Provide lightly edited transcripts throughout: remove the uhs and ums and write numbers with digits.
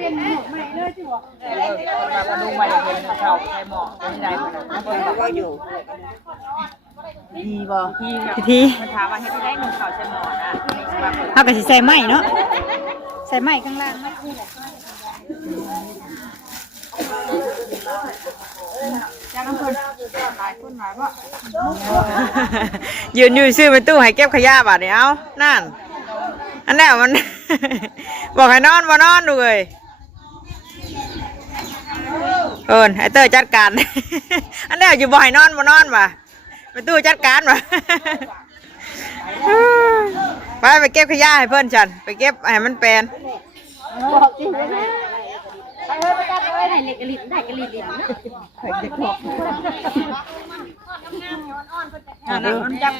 เราดูมาอย่างเป็นเขาใช้หมอไม่ได้คนนั้นก็อยู่ดีบ่ทีมันถามว่าให้ได้หนึ่งเขาใช้หมอนะเขาก็สิใส่ไม้เนาะใส่ไม้ข้างล่างไม้ยืนอยู่ซื้อเป็นตู้ให้เก็บขยะบาดเนี่ยเอานั่นอันนี้มัน บอกให้นอนบ่นอนดูเลยไอเตอร์จัดการ อันนี้อยู่บ่ให้นอนบ่นอนว่ะเป็นตู้จัดการว่ะ ไปเก็บขยะให้เพื่อนฉันไปเก็บให้มันเป็นบอกจริงเลยนะไปเฮ้ยไปกันเลยไหนเล็กกระลิ่นไหนกระลิ่นลิ้นเด็กบอกมันจับ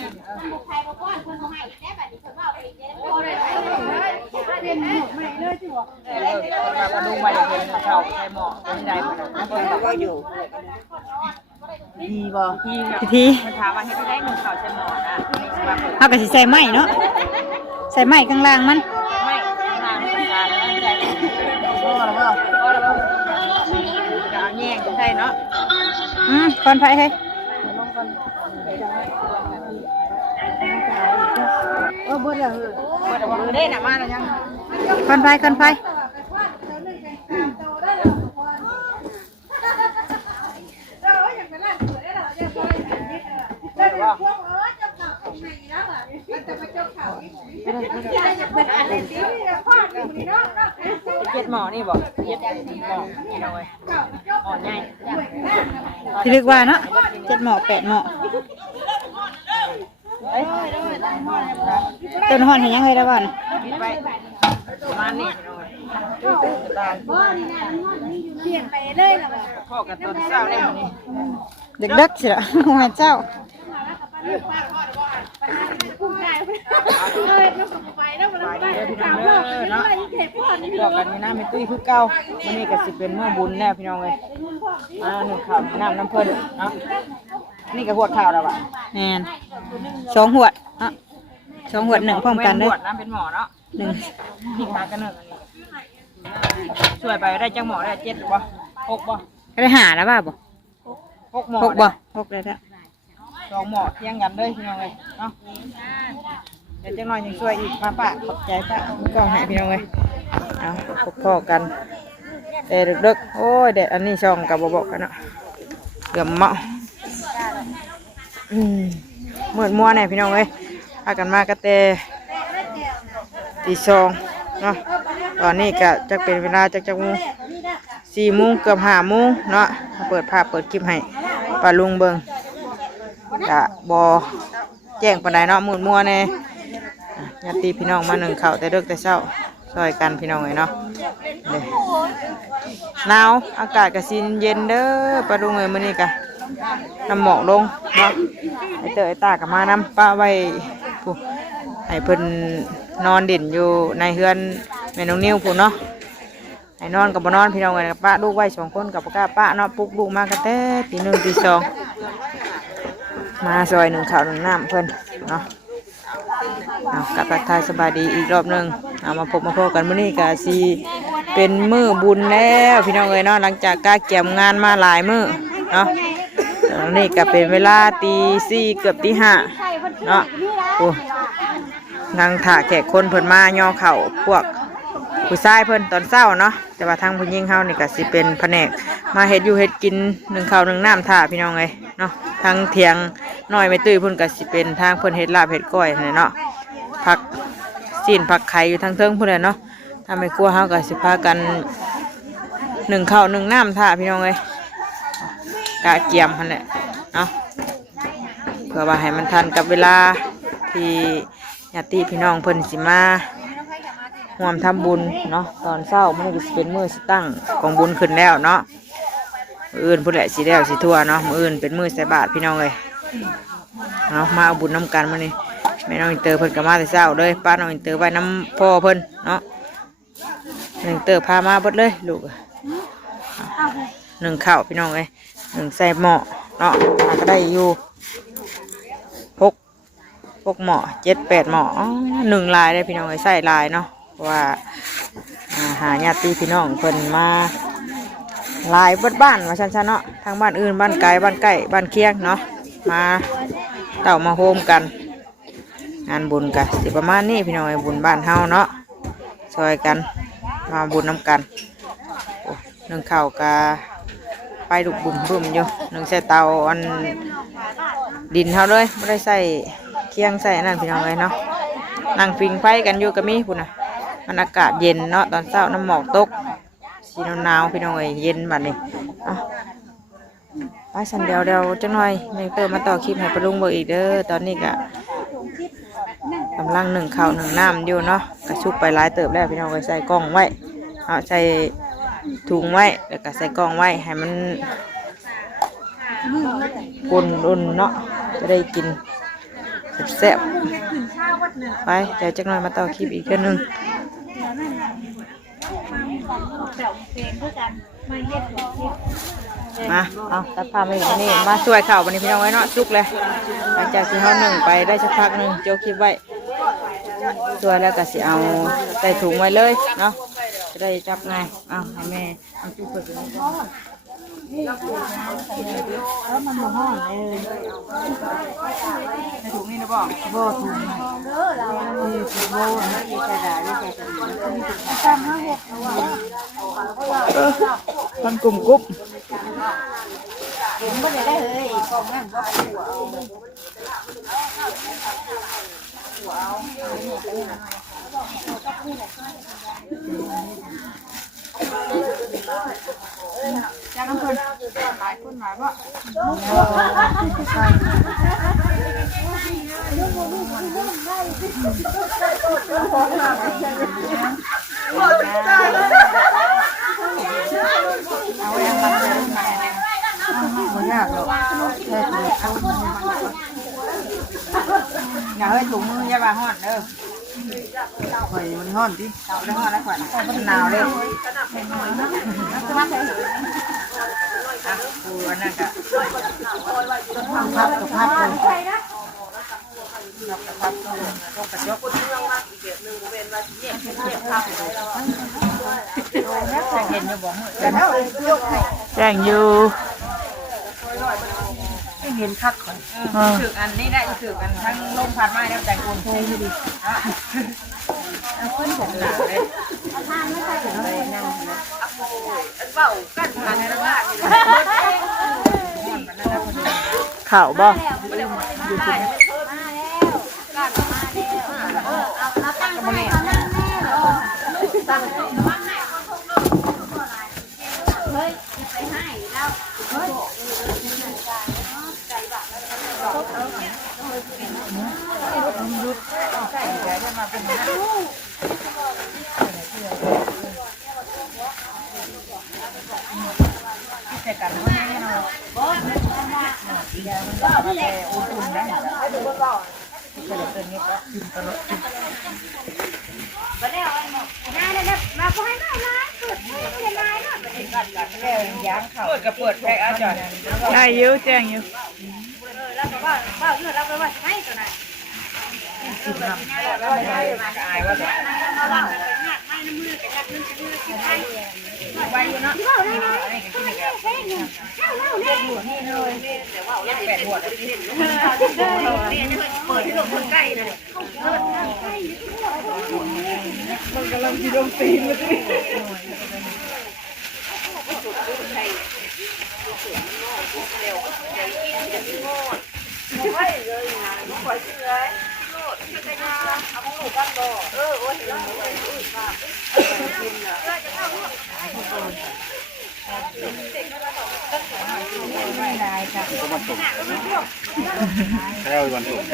เราดูมาอย่างเป็นเขาใช้หมอไม่ได้คนนั้นก็อยู่ดีบ่ทีมันถามว่าให้ได้หนึ่งเขาใช้หมอนะเขาก็สิใส่ไม้เนาะใส่ไม้ข้างล่างมันไม่ทางการใช้พ่อหรือเปล่าจะแย่งใช่เนาะคนไฟให้บ่ได้ได้น่ะมาแล้วยังคนไฟเจ็ดหมอนี่บอกเจ็ดหมอนี่เอาไว้อ่อนง่ายที่เรียกว่าเนาะ7 หม้อ 8 หม้อต้นหอนเห็นยังไงแล้วบ้านประมาณนี้เปลี่ยนไปเลยล่ะพ่อกับต้นเศร้าเนี่ยมันนี่เด็กๆเสียแม่เจ้าบอกกันนี่นะไม่ตุ้ยคือเก่าวันนี้ก็สิเป็นเมื่อบุญแน่พี่น้องเลยหนึ่งข่าวน้ำเพิ่นเนาะนี่ก็หวดข่าวแล้วป่ะแน่น2 หวด2 หวด1พร้อมกันเด้อน้ำเป็นหมอเนาะ1นี่ขากัน1ช่วยไปได้จังหมอได้7บ่6บ่ก็ได้หาแล้วบ่6หมอ6บ่6ได้แล้ว2หมอเที่ยงกันเลยพี่น้องเลยเนาะเดี๋ยวจังหน่อยยังช่วยอีกป้าขอบใจป้าก็ให้พี่น้องเลยเอาพอกันแต่ดึกๆโอ้ยเด็ดอันนี้ช่องกับบอกกันเนาะเกือบเมาเหมือนมัวเนี่ยพี่น้องเลยพากันมากระเตตี2เนาะตอนนี้ก็จะเป็นเวลาจากโมง4 โมงเกือบ5 โมงเนาะเปิดภาพเปิดคลิปให้ป้าลุงเบิ่งกะบอแจ้งปานใดเนาะมืดมัวเนี่ยญาติพี่น้องมา1 ข้าวแต่เด็กแต่เช้าซอยกันพี่น้องเลยเนาะหนาวอากาศก็สิเย็นเด้อป้าลุงเลยมื้อนี้กะน้ำหมอกลงเนาะไอเตอไอตากับมาน้ำป้าไว้ผู้ให้เพิ่นนอนเด่นอยู่ในเฮือนแม่น้องนิ้วผู้เนาะให้นอนกับบ่นอนพี่น้องเลยป้าลูกไว้2 คนกับป้าเนาะปลุกลูกมากระแตตี 1 ตี 2มาซอย1 ข้าว1 น้ำเพิ่นเนาะกับทักทายสบายดีอีกรอบนึงมาพบมาพบกันมื้อนี้ก็สิเป็นมื้อบุญแล้วพี่น้องเอ้ยเนาะหลังจากการเกี่ยมงานมาหลายมื้อเนาะตอนนี้ก็เป็นเวลาตี 4เกือบตี 5เนาะโอ้นางถ่าแขกคนเพิ่นมาย่อเข่าพวกผู้ชายเพิ่นตอนเช้าเนาะแต่ว่าทางผู้หญิงเฮานี่ก็สิเป็นแผนกมาเฮ็ดอยู่เฮ็ดกิน1 ข้าว 1 น้ำถ่าพี่น้องเอ้ยเนาะทางเถียงน้อยไม่ตื้อเพิ่นก็สิเป็นทางเพิ่นเฮ็ดลาบเฮ็ดก้อยนี่เนาะผักจีนผักไข่อยู่ทางเทิงพุ่นเลยเนาะถ้าไม่กลัวเฮาก็สิพากัน1 ข้าว 1 น้ำท่าพี่น้องเลยกะเกียมหั่นแหละเนาะเพื่อว่าให้มันทันกับเวลาที่ญาติพี่น้องเพิ่นสิมาร่วมทำบุญเนาะตอนเช้ามันก็สิเป็นมื้อสิตั้งของบุญขึ้นแล้วเนาะมื้ออื่นพุ่นแหละสิแล้วสิทั่วเนาะมื้ออื่นเป็นมื้อใส่บาตรพี่น้องเลยเนาะมาเอาบุญน้ำกันมื้อนี้แม่น้องอินเตอร์เพิ่นก็มาแต่เช้าเลยป้าน้องอินเตอร์ไว้น้ำพ่อเพิ่นเนาะอินเตอร์พามาเบิดเลยลูก1 ข้าวพี่น้องเลย1 ใส่หม้อเนาะก็ได้อยู่6 หม้อ 7 8 หม้อ1 ลายได้พี่น้องเลยใส่ลายเนาะว่า หาญาติพี่น้องเพิ่นมาหลายเบิดบ้านว่าซั่นๆเนาะทางบ้านอื่นบ้านไกลบ้านใกล้บ้านเคียงเนาะมาเต่ามาโฮมกันงานบุญกันสิประมาณนี้พี่น้องไอ้บุญบ้านเฮาเนาะช่วยกันมาบุญน้ำกันโอ้นึ่งข้าวกะไปดุบุ่มบุ่มอยู่นึ่งใส่เตาอันดินเฮาเลยไม่ได้ใส่เคียงใส่นั่นพี่น้องเลยเนาะนั่งฟิงไฟกันอยู่กับมีพุ่นน่ะมันอากาศเย็นเนาะตอนเช้าน้ำหมอกตกสีหนาวๆพี่น้องเอ้ยเย็นบัดนี้เอาไปสันเดียวจังหน่อยนี่เติมมาต่อคลิปให้ปะลุงเบิกอีกเด้อตอนนี้ก็กำลังหนึ่งข้าวหนึ่งน้ำอยู่เนาะกระชุบไปหลายเติบแล้วพี่น้องก็ใส่กล้องไว้เอาใส่ถุงไว้แล้วก็ใส่กล้องไว้ให้มันอุ่นๆเนาะจะได้กินแซ่บๆไปเดี๋ยวจังหน่อยมาต่อคลิปอีกเทื่อนึงมาเอาตัดผ้ามาอยู่นี่มาช่วยข่าววันนี้พี่น้องไว้เนาะสุกเลยหลังจากที่เขาหนึ่งไปได้สักพักหนึ่งโจคลิปไว้ช่วยแล้วก็สิเอาใส่ถุงไว้เลยเนาะจะได้จับง่ายเอาให้แม่เอาจุกเปิดไปแล้วมันมาห้องเลยในถุงนี่นะบอกบ่ถุงนี่ถุงโบนี่กระดาษนี่กระดาษมันกลุ่มกุ๊บไม่ได้เลยกองนั่นก็จ้าน้ำคนหลายคนหลายว่าไม่ยากหรอกแค่อย่าให้ถุงมือยาบาห่อนเด้อข่อยมันห่อนดิมันห่อนแล้วข่อยมันหนาวเลยกูอันนั้นก็พับกับพับเลยแจ้งอยู่เห็นคักก่อนถืออันนี้ได้ถือกันทั้งลมพัดไม้แล้วแต่งคนโทยดีเอาขึ้นผมหนาเลยข่าวบ่อยู่ที่นี่เปิดแพ็คอาจารย์ได้เยอะแจ้งอยู่แล้วก็ว่าเราก็ว่าให้ตัวไหนอายว่าจะไปอยู่เนาะแปดหัวเปิดที่ลงคนใกล้เลยมันกำลังที่ลงตีนมาสิใช่วันศุกร์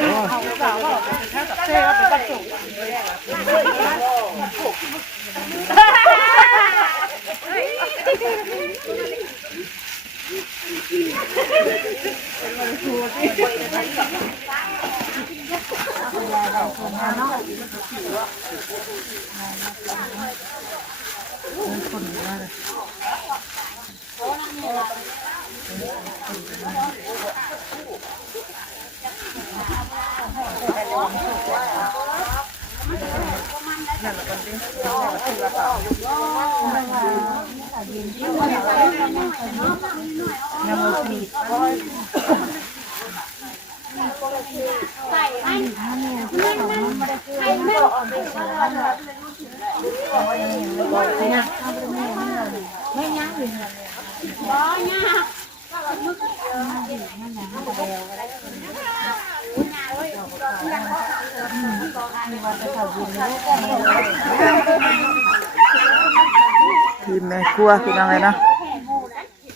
ทีมแม่ครัวคือยังไงเนาะ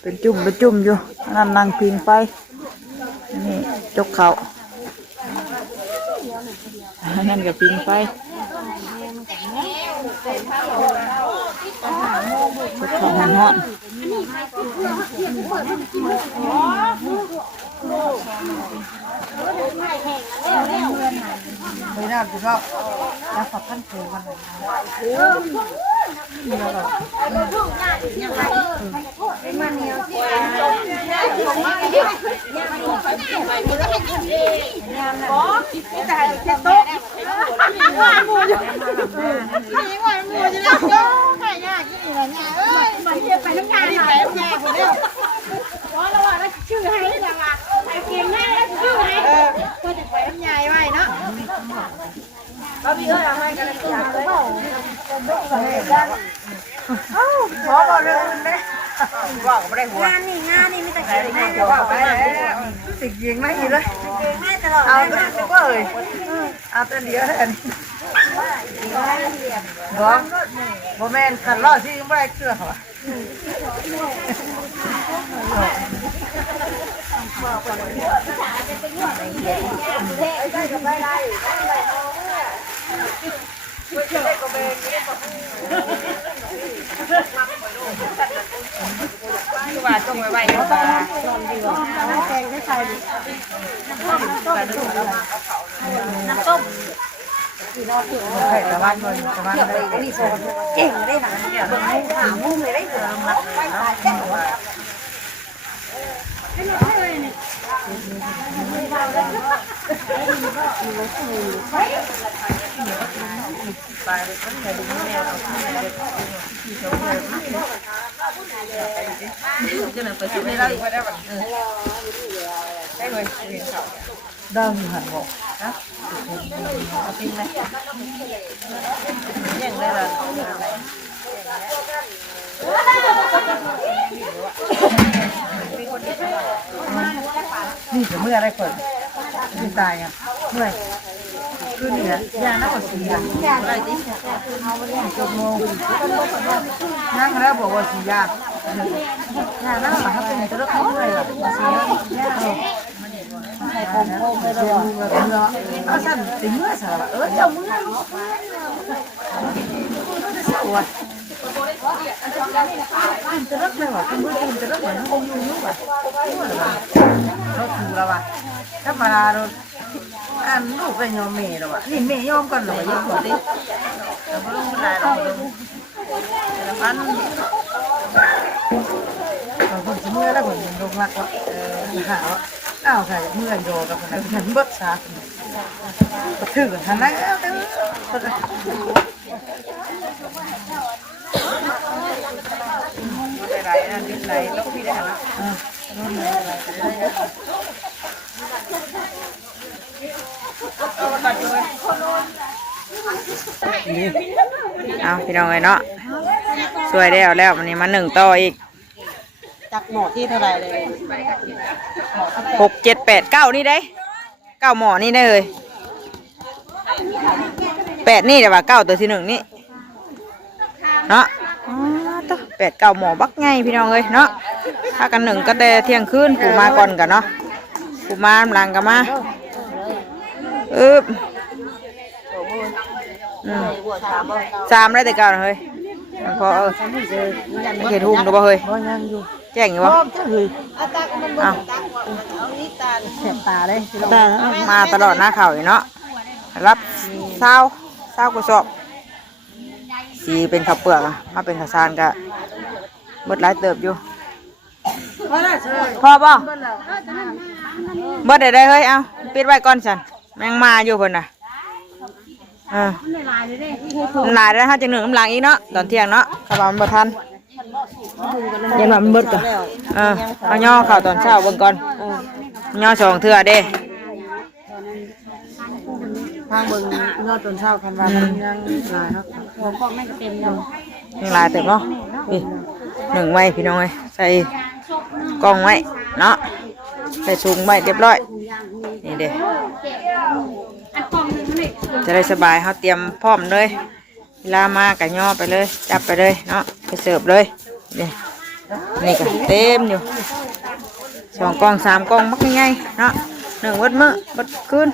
เป็นจุ่มอยู่นั่นนั่งพิงไปนี่จกเขานั่นกับพิงไปจกเขาหันหันไม่น่าจะก็แล้วขอท่านเถือวันไหนว่าก็ไม่ได้หัวงานนี่ไม่ต้องเก่งแม่จะว่าไปแล้วติดยิงไม่อยู่เลยเอาตัวนี้ก็เลยเอาตัวเดียวเลยบ่แม่นขันล้อที่ไม่ได้เชื่อเขาว่าจงไว้เดี๋ยวตาน้ำแกงได้ใส่น้ำต้มใส่ตะวันเลยตะวันเลยนี่โซนเก่งได้หนังเนี่ยให้ถามมุ่งเลยได้เถอะมัดไปแจ้งว่าไปเลยคนไหนดูแนวจะหนึ่งไปซื้อได้ไปได้แบบได้เลยเดิมหันบอกนะเอาปิ้งเลยยังได้ละนี่จะเมื่อไรก่อนที่ตายอ่ะเมื่อคือเนี่ยยาหน้าหัวสีอะไรดิจบโมงนั่งแล้วบอกว่าสียาหน้าหมาเขาเป็นตัวเล็กน้อยอ่ะสียาใส่ผมเลยแล้วเอาสั้นถึงเมื่อสาวเจ้าเมื่อสาวจะรักไม่หรอคุณเมื่อคุณจะรักเหมือนคงยุ่งว่ะเราถูกแล้วว่ะถ้ามาเราอันลูกเป็นยอมเมย์หรอวะนี่เมย์ยอมกันหรอวะยอมก่อนดิเราไม่รู้อะไรเราแต่พันเราคนเมื่อแล้วคนลงรักวะหาวอ้าวใครเมื่อโยกับคนนั้นเบิดซาถือทันแล้วเด้อไหลอันนี้ไหลต้องพี่ได้หรอเอาพี่น้องเลยเนาะสวยแล้ววันนี้มา1ต่ออีก จักหมอที่เท่าไรเลย 6 7 8 9นี่ได้9หมอนี่ได้เลย8นี่แต่ว่า9ตัวที่1นี่เนาะตัว8 9หมอบักไงพี่น้องเลยเนาะถ้ากัน1ก็แต่เที่ยงคืนกูมาก่อนกันเนาะกูมาหลังกันมา3ได้แต่9เฮ้ยพอเห็นหุ่มดูบ่เฮ้ยแจ้งอยู่บ่อ้าวเสียบตาเลยมาตลอดหน้าเข่าอยู่เนาะรับเศร้ากระสอบสีเป็นข้าวเปลือกมาเป็นข้าวสารก็หมดหลายเติบอยู่พอบ่เบิดได้เฮ้ยเอาปิดไว้ก่อนสันแมงมาอยู่เพิ่นน่ะ มันลายเลยเด้ มันหลายแล้วฮะจังหนึ่งน้ำลังอีกเนาะตอนเที่ยงเนาะข้าวมันบ่ทันยันว่ามันเบิดก่อนเอาย่อข้าวตอนเช้าเบิ่งก่อนย่อสองเทื่อเด้ ทางเบิ่งยอดต้นเช้าคันว่ามันยังหลายครับ หัวกล้องแม่ก็เต็มแล้ว ยังหลายเต็มเนาะนี่หนึ่งไว้พี่น้องเอ้ยใส่กล้องไว้เนาะใส่ถุงไว้เรียบร้อยนี่เด้ อันกล้องนึงนี่ จะได้สบายเขาเตรียมพร้อมเลยเวลามากับย่อไปเลยจับไปเลยเนาะไปเสิร์ฟเลยนี่นี่ก็เต็มอยู่2 กล้อง 3 กล้องมักง่ายๆเนาะหนึ่งวัดมื้อวัดคืน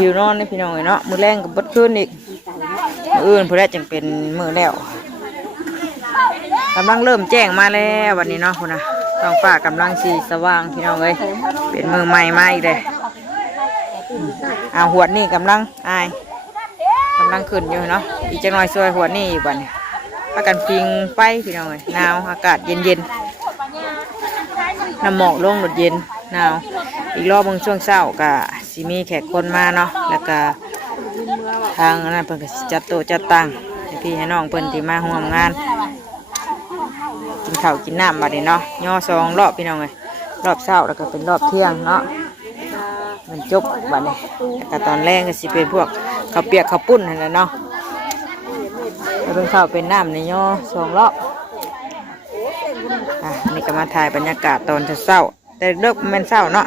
หิวนอนนี่พี่น้องเอ้ยเนาะมื้อแรงกับวัดคืนอีกมื้ออื่นผู้ใดจังเป็นมื้อแล้วกำลังเริ่มแจ้งมาแล้ววันนี้เนาะพุ่นน่ะท้องฟ้ากำลังสีสว่างพี่น้องเอ้ยเป็นมือใหม่มาอีกเลยหวดนี่กำลังอายกำลังขึ้นอยู่เนาะอีกจังหน่อยซวยหวดนี่อีกวันนี้พากันพิงไฟพี่น้องเอ้ยหนาวอากาศเย็นๆน้ำหมอกลงหลดเย็นหนาวอีกรอบบางช่วงเช้าก็สิมีแขกคนมาเนาะแล้วก็ทางนั้นเพิ่นก็สิจัดโต๊ะจัดตังให้พี่ให้น้องเพิ่นที่มาร่วมงานกินข้าวกินน้ำบัดนี้เนาะย่อ2 รอบพี่น้องเอ้ยรอบเช้าแล้วก็เป็นรอบเที่ยงเนาะมันจบบัดนี้แต่ตอนแรกก็สิเป็นพวกข้าวเปียกข้าวปุ้นนั่นแหละเนาะแล้วเป็นข้าวเป็นน้ำในย่อ2 รอบนี่ก็มาถ่ายบรรยากาศตอนเช้าแต่เลิกมันเช้าเนาะ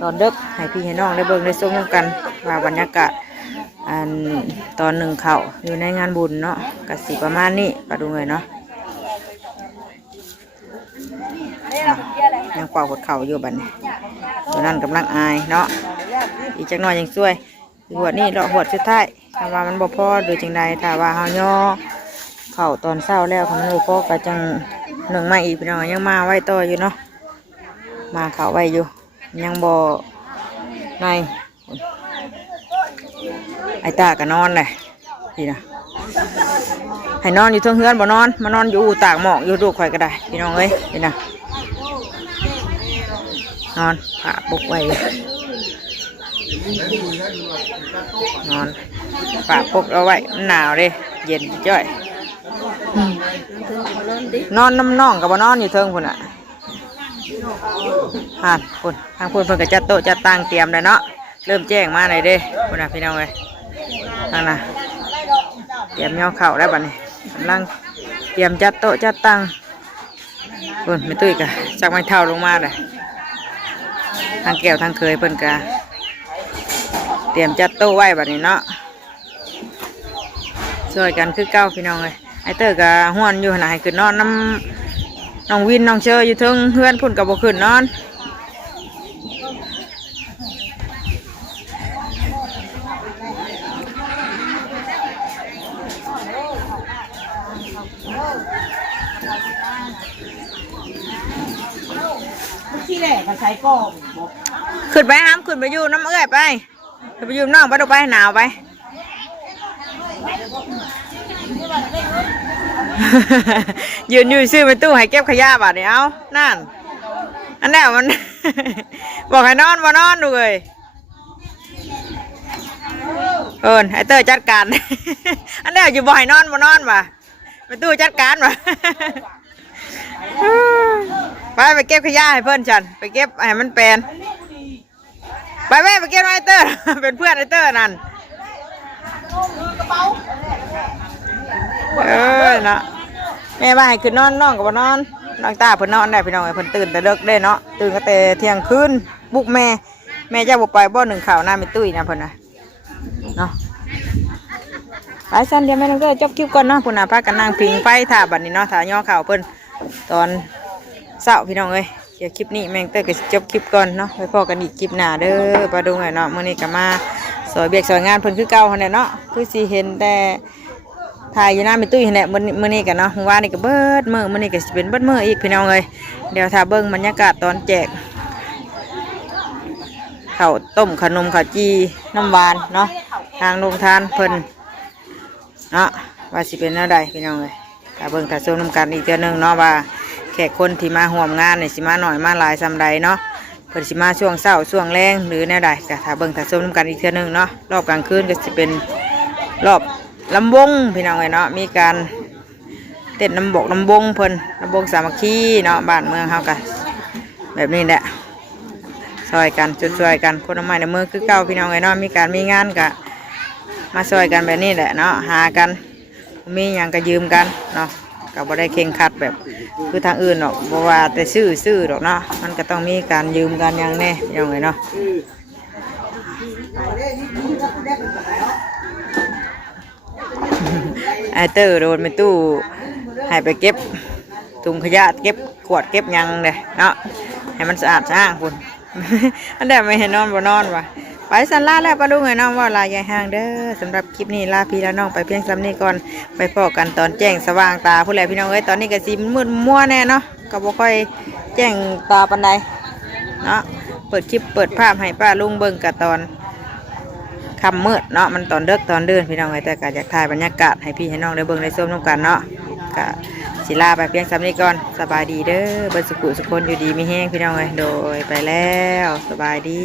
ตอนเลิกให้พี่ให้น้องได้เบิ่งได้ชมกันว่าบรรยากาศตอน1ข้าวอยู่ในงานบุญเนาะก็สิประมาณนี้ปะดูเลยเนาะยังเป่าหดเข่าอยู่บัดนี้ตัวนั้นกำลังอายเนาะอีกจักหน่อยยังช่วยหัวนี่เราหัวสุดท้ายถ้าว่ามันบ่พอหรือจังใดถ้าว่าเฮาย่อเข่าตอนเช้าแล้วเขาไม่พอก็จังหนึ่งมาอีกพี่น้องยังมาไว้ต่ออยู่เนาะมาเข่าไว้อยู่ยังบ่ในไอ้ตาก็นอนเลยพี่นะให้นอนอยู่เทิงเฮือนบ่นอนมานอนอยู่ตากหมอกอยู่ดูข่อยก็ได้พี่น้องเอ้ยพี่นะนอนผ้าปุกไว้นอนผ้าปุกเอาไว้หนาวเลยเย็นจ้อยนอนน้ำน่องกับบ่นอนอยู่เทิงพุ่นอ่ะพุ่นทางพุ่นเพิ่นก็จัดโต๊ะจัดตังเตรียมเลยเนาะเริ่มแจ้งมาเลยเด้พุ่นอ่ะพี่น้องเลยนั่นน่ะเตรียมย่อเข่าได้บัดนี้กำลังเตรียมจัดโต๊ะจัดตังพุ่นไม่ตุ้ยกะจากไม้เท้าลงมาเลยทางแก้วทางเคยเพิ่นกะเตรียมจัดโต๊ะไว้บัดนี้เนาะช่วยกันคือเก้าพี่น้องเลยไอเตอร์กะห้วนอยู่หน่อยขึ้นนอนน้องวินน้องเชออยู่เทิงเพื่อนพุ่นกับบ่ขึ้นนอนที่แรกก็ใช้กล้อง ขึ้นไปห้ามขึ้นไปอยู่น้ำเอื้อยไปขึ้นไปอยู่น้องไปดูไปหนาวไป ยืนอยู่ซื้อเป็นตู้ให้เก็บขยะบาดเนี่ยเอานั่นอันนี้มัน บอกให้นอนมานอนดูเลยไอเตอร์จัดการ อันนี้อยู่บ่ให้นอนมานอนว่ะเป็นตู้จัดการว่ะ ไปเก็บขยะให้เพื่อนฉันไปเก็บให้มันเป็นไปแม่ไปเก็บไอเตอร์ เป็นเพื่อนไอเตอร์นั่นเนาะแม่ว่าให้ขึ้นนอนน้องกับนอนน้องตาเพิ่นนอนได้พี่น้องเพิ่นตื่นแต่เลิกได้เนาะตื่นก็แต่เที่ยงคืนบุกแม่เจ้าบ่ไปบ่หนึ่งข่าวหน้าไม่ตุ้ยนะเพิ่นนะเนาะไปสั้นเดี๋ยวแม่น้องก็จบคลิปก่อนเนาะพุ่นน่ะพากันนั่งพิงไฟถ่าบัดนี้เนาะถ่าย่อข่าวเพิ่นตอนเช้าพี่น้องเอ้ยเดี๋ยวคลิปนี้แม่งเต้ก็จบคลิปก่อนเนาะไปพอกันอีกคลิปหน้าเด้อไปดูหน่อยเนาะมื้อนี้ก็มาสอยเบียกสอยงานเพิ่นคือเก่าหั่นแหละเนาะคือสิเห็นแต่ถ่ายอยู่หน้าไม่ตุ้ยแหละมื้อนี้กันเนาะมื้อวานนี่ก็เบิดมื้อนี้ก็สิเป็นเบิดมื้ออีกพี่น้องเอ้ยเดี๋ยวถ้าเบิ่งบรรยากาศตอนแจกข้าวต้มขนมข้าวจีน้ำหวานเนาะทางโรงทานเพิ่นเนาะว่าสิเป็นแนวใดพี่น้องเอ้ยถ้าเบิ่งถ้าชมน้ำกันอีกเทื่อนึงเนาะว่าแขกคนที่มาร่วมงานนี่สิมาหน่อยมาหลายซำใดเนาะ พิ่นสิมาช่วงเช้าช่วงแรงหรือแนวใดก็ถ้าเบิ่งถ้าชมนำกันอีกเทื่อนึงเนาะรอบกลางคืนก็สิเป็นรอบลำวงพี่น้องเอ้ยเนาะมีการเต้นลำวงเพิ่นลำวงสามัคคีเนาะบ้านเมืองเฮาก็แบบนี้แหละซอยกันจุดซอยกันคนละไม้ละมือคือเก่าพี่น้องเอ้ยเนาะมีการมีงานก็มาซอยกันแบบนี้แหละเนาะหากันมีหยังก็ยืมกันเนาะก็บ่ได้เข่งขัดแบบคือทางอื่นหรอกบ่ว่าแต่ซื้อดอกเนาะมันก็ต้องมีการยืมกันอย่างแน่พี่น้องเอ้ยเนาะไอเตอร์โดนไปตู้ให้ไปเก็บถุงขยะเก็บขวดเก็บหยังเลยเนาะให้มันสะอาดสะอ้างคุณ อันเดียไม่เห็นนอนบ่นอนว่ะไปสันลาแล้วปะลุงไอ้น้องว่าลายใหญ่ห่างเด้อสำหรับคลิปนี้ลาพี่และน้องไปเพียงซ้ำนี้ก่อนไปพอกันตอนแจ้งสว่างตาผู้ใหญ่พี่น้องเอ้ยตอนนี้ก็สีมืดมัวแน่เนาะก็บ่ค่อยแจ้งตาปันใดเนาะเปิดคลิปเปิดภาพให้ป้าลุงเบิ่งกับตอนค่ำมืดเนาะมันตอนเดึกตอนเดินพี่น้องเอ้ยแต่ก็อยากถ่ายบรรยากาศให้พี่ให้น้องได้เบิ่งได้ชมน้ำกันเนาะก็ศิลาไปเพียงซ้ำนี้ก่อนสบายดีเด้อเบิ่งสุขุสุคนอยู่ดีมีแห้งพี่น้องเอ้ยโดยไปแล้วสบายดี